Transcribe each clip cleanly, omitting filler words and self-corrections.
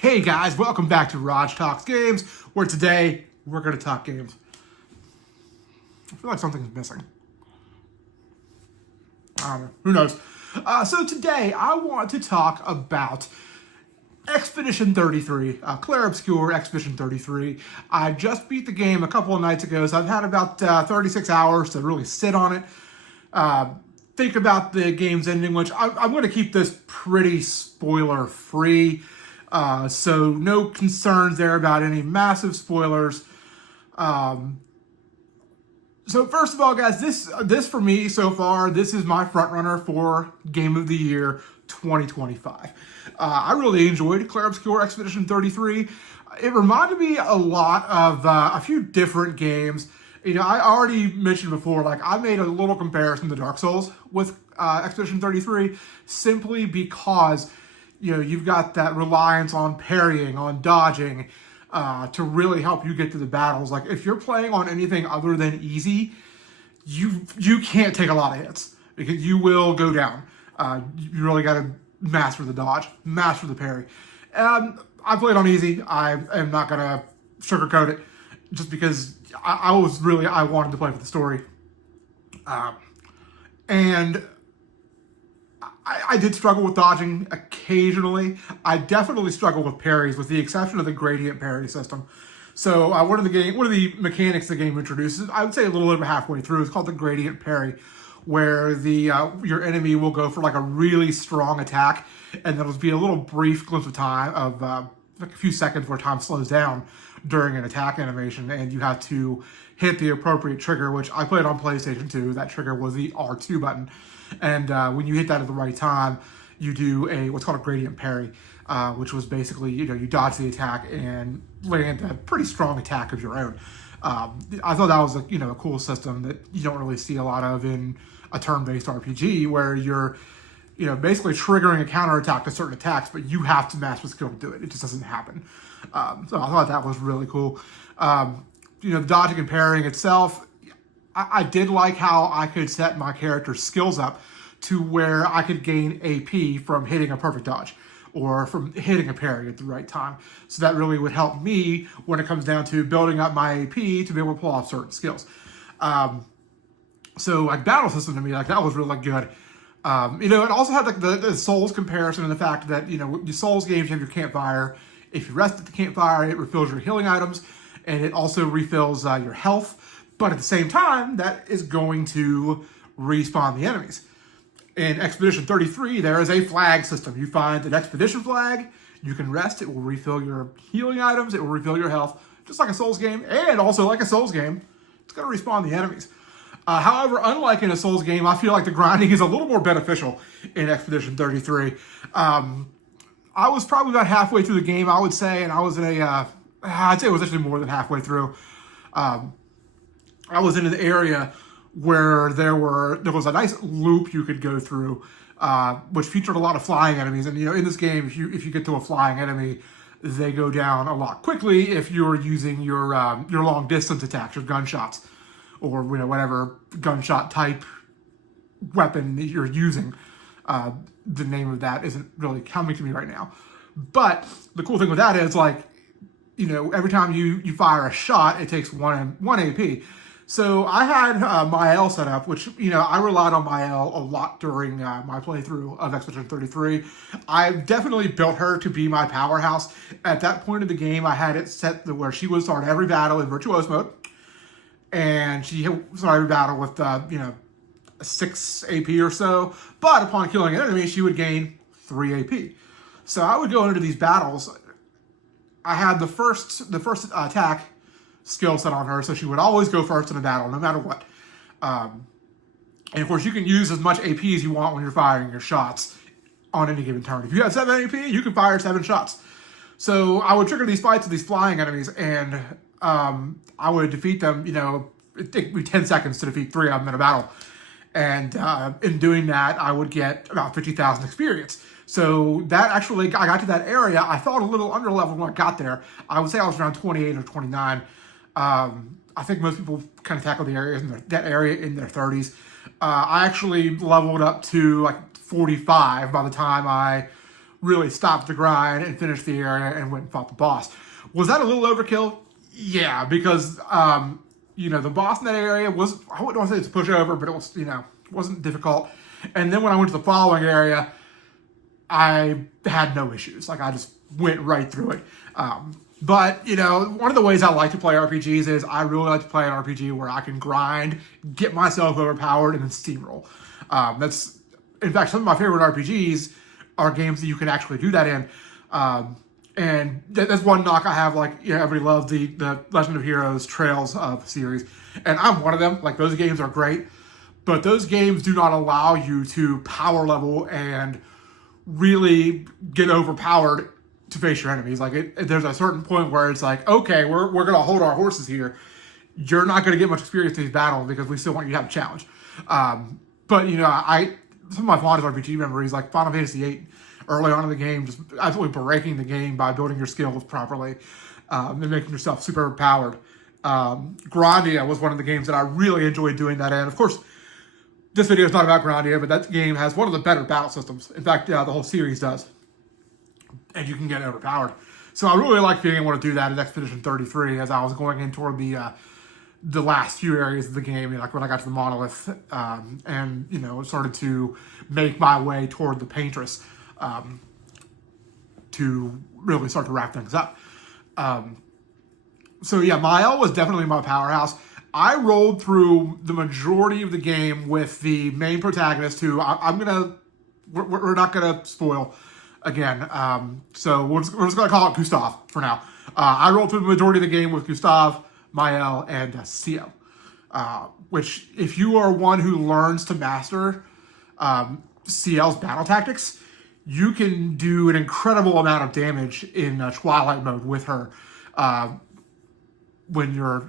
Hey guys, welcome back to Raj Talks Games, where today we're going to talk games. I feel like something's missing. I don't know. Who knows? So today I want to talk about Expedition 33, Clair, Obscur, Expedition 33. I just beat the game a couple of nights ago, so I've had about 36 hours to really sit on it. Think about the game's ending, which I'm going to keep this pretty spoiler-free. So no concerns there about any massive spoilers. So first of all, guys, this for me so far, this is my front runner for Game of the Year 2025. I really enjoyed Clair Obscur Expedition 33. It reminded me a lot of a few different games. You know, I already mentioned before, like I made a little comparison to Dark Souls with Expedition 33 simply because, you know, you've got that reliance on parrying, on dodging, to really help you get to the battles. Like if you're playing on anything other than easy, you can't take a lot of hits because you will go down. You really got to master the dodge, master the parry. I played on easy. I am not gonna sugarcoat it, just because I wanted to play for the story, and I did struggle with dodging occasionally. I definitely struggle with parries, with the exception of the gradient parry system. So one of the mechanics the game introduces, I would say a little over halfway through, is called the gradient parry, where your enemy will go for like a really strong attack, and there'll be a little brief glimpse of time of like a few seconds where time slows down during an attack animation, and you have to hit the appropriate trigger, which I played on PlayStation 2. That trigger was the R2 button. And when you hit that at the right time, you do what's called a gradient parry, which was basically, you dodge the attack and land a pretty strong attack of your own. I thought that was a cool system that you don't really see a lot of in a turn-based RPG, where you're basically triggering a counterattack to certain attacks, but you have to master the skill to do it. It just doesn't happen. So I thought that was really cool. The dodging and parrying itself, I did like how I could set my character's skills up to where I could gain AP from hitting a perfect dodge or from hitting a parry at the right time. So that really would help me when it comes down to building up my AP to be able to pull off certain skills. So like battle system to me, like that was really good. It also had like the Souls comparison and the fact that, the Souls games, you have your campfire. If you rest at the campfire, it refills your healing items, and it also refills your health. But at the same time, that is going to respawn the enemies. In Expedition 33, there is a flag system. You find an expedition flag, you can rest, it will refill your healing items, it will refill your health, just like a Souls game, and also like a Souls game, it's going to respawn the enemies. However, unlike in a Souls game, I feel like the grinding is a little more beneficial in Expedition 33. I was probably about halfway through the game, I would say, and I was in I'd say it was actually more than halfway through. I was in an area where there was a nice loop you could go through, which featured a lot of flying enemies. And in this game, if you get to a flying enemy, they go down a lot quickly if you're using your long distance attacks, your gunshots, or whatever gunshot type weapon that you're using. The name of that isn't really coming to me right now. But the cool thing with that is, like, every time you fire a shot, it takes one AP. So I had Mael set up, which, I relied on Mael a lot during my playthrough of Expedition 33. I definitely built her to be my powerhouse. At that point of the game, I had it set to where she would start every battle in Virtuose mode. And she started every battle with, 6 AP or so. But upon killing an enemy, she would gain 3 AP. So I would go into these battles. I had the first attack skill set on her, so she would always go first in a battle, no matter what. And of course, you can use as much AP as you want when you're firing your shots on any given turn. If you have 7 AP, you can fire 7 shots. So I would trigger these fights with these flying enemies, and I would defeat them. It'd take me 10 seconds to defeat 3 of them in a battle. And in doing that, I would get about 50,000 experience. So that actually, I got to that area. I felt a little underleveled when I got there. I would say I was around 28 or 29. I think most people kind of tackle that area in their 30s. I actually leveled up to like 45 by the time I really stopped the grind and finished the area and went and fought the boss. Was that a little overkill? Yeah, because the boss in that area was, I wouldn't want to say it's a pushover, but it was, wasn't difficult. And then when I went to the following area, I had no issues. Like, I just went right through it. But, one of the ways I like to play RPGs is I really like to play an RPG where I can grind, get myself overpowered, and then steamroll. In fact, some of my favorite RPGs are games that you can actually do that in. And that's one knock I have. Like, everybody loves the Legend of Heroes Trails of series. And I'm one of them. Like, those games are great. But those games do not allow you to power level and really get overpowered to face your enemies. Like, there's a certain point where it's like, okay, we're going to hold our horses here. You're not going to get much experience in these battles because we still want you to have a challenge. But, some of my fondest RPG memories, like Final Fantasy VIII, early on in the game, just absolutely breaking the game by building your skills properly and making yourself super powered. Grandia was one of the games that I really enjoyed doing that in. Of course, this video is not about Grandia, but that game has one of the better battle systems. In fact, the whole series does. And you can get overpowered. So I really like being able to do that in Expedition 33 as I was going in toward the last few areas of the game, like when I got to the Monolith, and started to make my way toward the Paintress to really start to wrap things up. So yeah, Mael was definitely my powerhouse. I rolled through the majority of the game with the main protagonist, who we're not gonna spoil again. So we're just gonna call it Gustav for now. I rolled through the majority of the game with Gustav, Mael, and Ciel. Which, if you are one who learns to master Ciel's battle tactics, you can do an incredible amount of damage in Twilight mode with her when you're,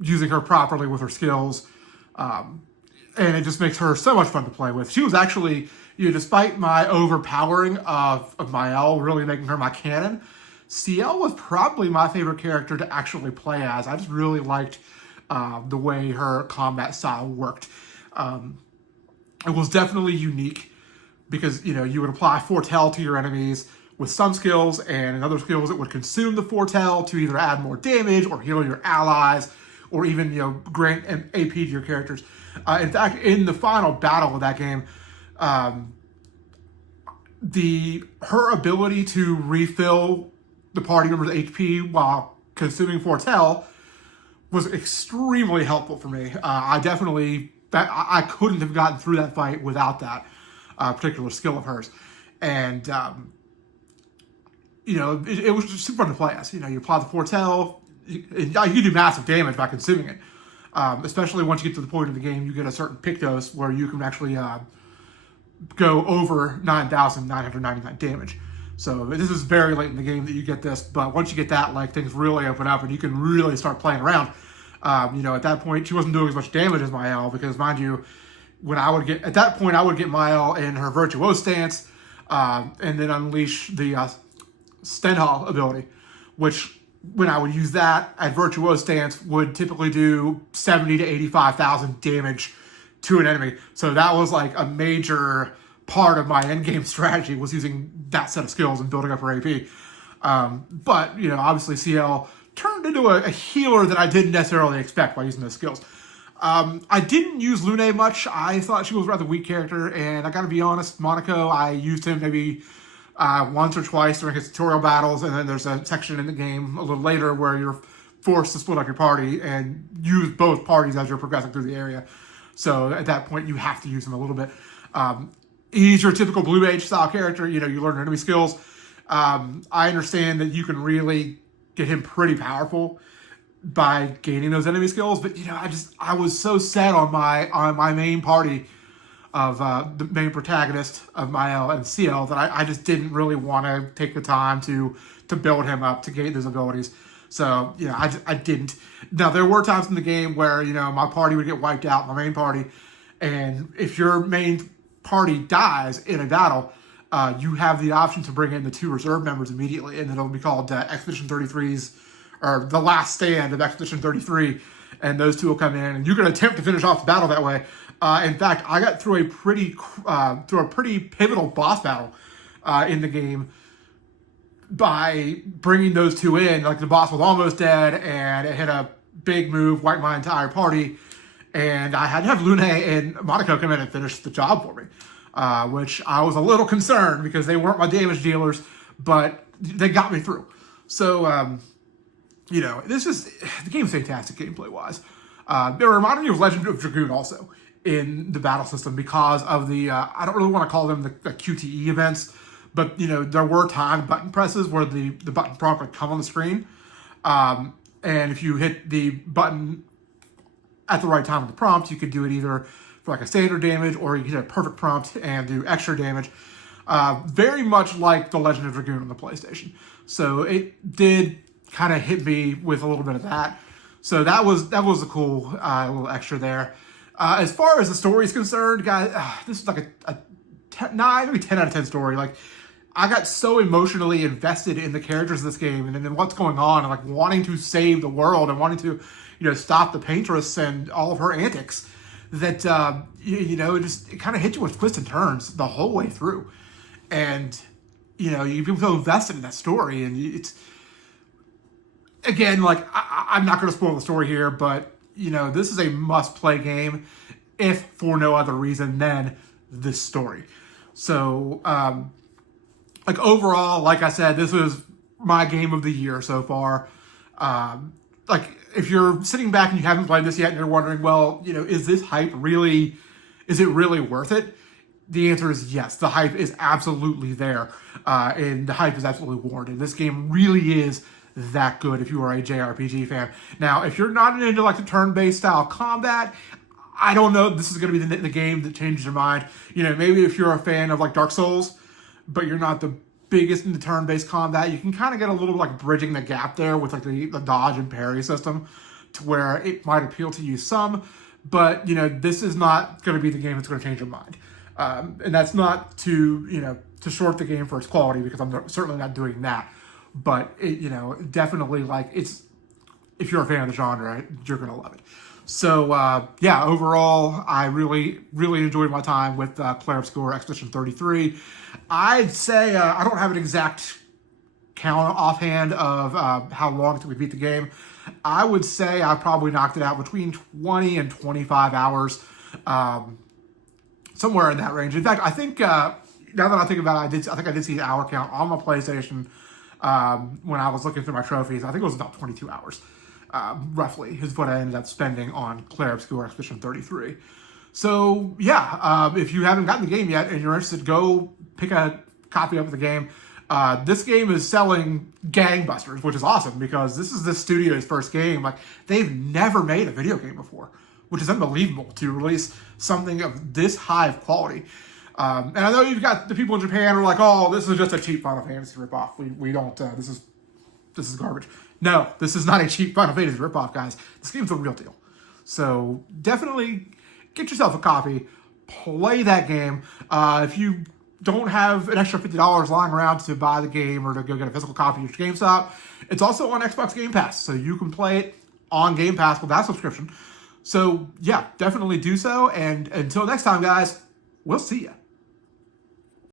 using her properly with her skills. And it just makes her so much fun to play with. She was actually, despite my overpowering of Mael, really making her my canon, Ciel was probably my favorite character to actually play as. I just really liked the way her combat style worked. It was definitely unique because, you would apply Foretell to your enemies with some skills, and in other skills it would consume the Foretell to either add more damage or heal your allies, or even, grant an AP to your characters. In fact, in the final battle of that game, her ability to refill the party member's HP while consuming Foretell was extremely helpful for me. I couldn't have gotten through that fight without that particular skill of hers. And, it was just super fun to play as. You apply the Foretell, you do massive damage by consuming it. Especially once you get to the point of the game, you get a certain Pictos where you can actually go over 9,999 damage. So this is very late in the game that you get this, but once you get that, things really open up and you can really start playing around. At that point, she wasn't doing as much damage as Mael because, mind you, I would get Mael in her Virtuose stance and then unleash the Stenhal ability, which, when I would use that at Virtuose stance, would typically do 70 to 85,000 damage to an enemy. So that was a major part of my endgame strategy, was using that set of skills and building up her AP. But, obviously Ciel turned into a healer that I didn't necessarily expect by using those skills. I didn't use Lune much. I thought she was a rather weak character, and I gotta be honest, Monaco, I used him maybe once or twice during his tutorial battles, and then there's a section in the game a little later where you're forced to split up your party and use both parties as you're progressing through the area. So at that point, you have to use him a little bit. He's your typical Blue Mage style character. You learn enemy skills. I understand that you can really get him pretty powerful by gaining those enemy skills, but I was so set on my main party of the main protagonist of Mael and Ciel that I just didn't really want to take the time to build him up to gain those abilities. So I didn't. Now there were times in the game where my party would get wiped out, my main party, and if your main party dies in a battle, you have the option to bring in the 2 reserve members immediately, and it'll be called Expedition 33's, or the last stand of Expedition 33, and those 2 will come in, and you can attempt to finish off the battle that way. In fact, I got through a pretty pivotal boss battle in the game by bringing those two in. Like the boss was almost dead, and it hit a big move, wiped my entire party, and I had to have Lune and Monaco come in and finish the job for me, which I was a little concerned because they weren't my damage dealers, but they got me through. So, the game's fantastic gameplay-wise. It reminded me of Legend of Dragoon also in the battle system because of the, I don't really want to call them the QTE events, but, there were timed button presses where the button prompt would come on the screen. And if you hit the button at the right time with the prompt, you could do it either for like a standard damage or you could hit a perfect prompt and do extra damage. Very much like the Legend of Dragoon on the PlayStation. So it did kind of hit me with a little bit of that. So that was a cool little extra there. As far as the story is concerned, guys, this is like a 9, maybe 10 out of 10 story. Like, I got so emotionally invested in the characters of this game and in what's going on and like wanting to save the world and wanting to, stop the paintress and all of her antics that, it kind of hit you with twists and turns the whole way through. And, you feel so invested in that story. And it's, again, like, I'm not going to spoil the story here, but, this is a must-play game if for no other reason than this story. So, overall, like I said, this was my game of the year so far. If you're sitting back and you haven't played this yet and you're wondering, well, is this hype really, is it really worth it? The answer is yes. The hype is absolutely there. And the hype is absolutely warranted. This game really is that good if you are a JRPG fan. Now, if you're not into like the turn-based style combat, I don't know. This is going to be the game that changes your mind. Maybe if you're a fan of like Dark Souls, but you're not the biggest in the turn-based combat, you can kind of get a little like bridging the gap there with like the dodge and parry system to where it might appeal to you some, but this is not going to be the game that's going to change your mind. And that's not to short the game for its quality, because I'm certainly not doing that, but it, definitely like if you're a fan of the genre, you're going to love it. So, overall, I really, really enjoyed my time with Clair Obscur Expedition 33. I'd say I don't have an exact count offhand of how long until we beat the game. I would say I probably knocked it out between 20 and 25 hours, somewhere in that range. In fact, I think, now that I think about it, I think I did see an hour count on my PlayStation when I was looking through my trophies. I think it was about 22 hours. Roughly is what I ended up spending on Clair Obscur Expedition 33. So, if you haven't gotten the game yet and you're interested, go pick a copy of the game. This game is selling gangbusters, which is awesome because this is the studio's first game. Like, they've never made a video game before, which is unbelievable to release something of this high of quality. And I know you've got the people in Japan who are like, oh, this is just a cheap Final Fantasy ripoff. We don't, this is garbage. No, this is not a cheap Final Fantasy ripoff, guys. This game's the real deal. So definitely get yourself a copy, play that game. If you don't have an extra $50 lying around to buy the game or to go get a physical copy at your GameStop, it's also on Xbox Game Pass, so you can play it on Game Pass without subscription. So definitely do so. And until next time, guys, we'll see ya.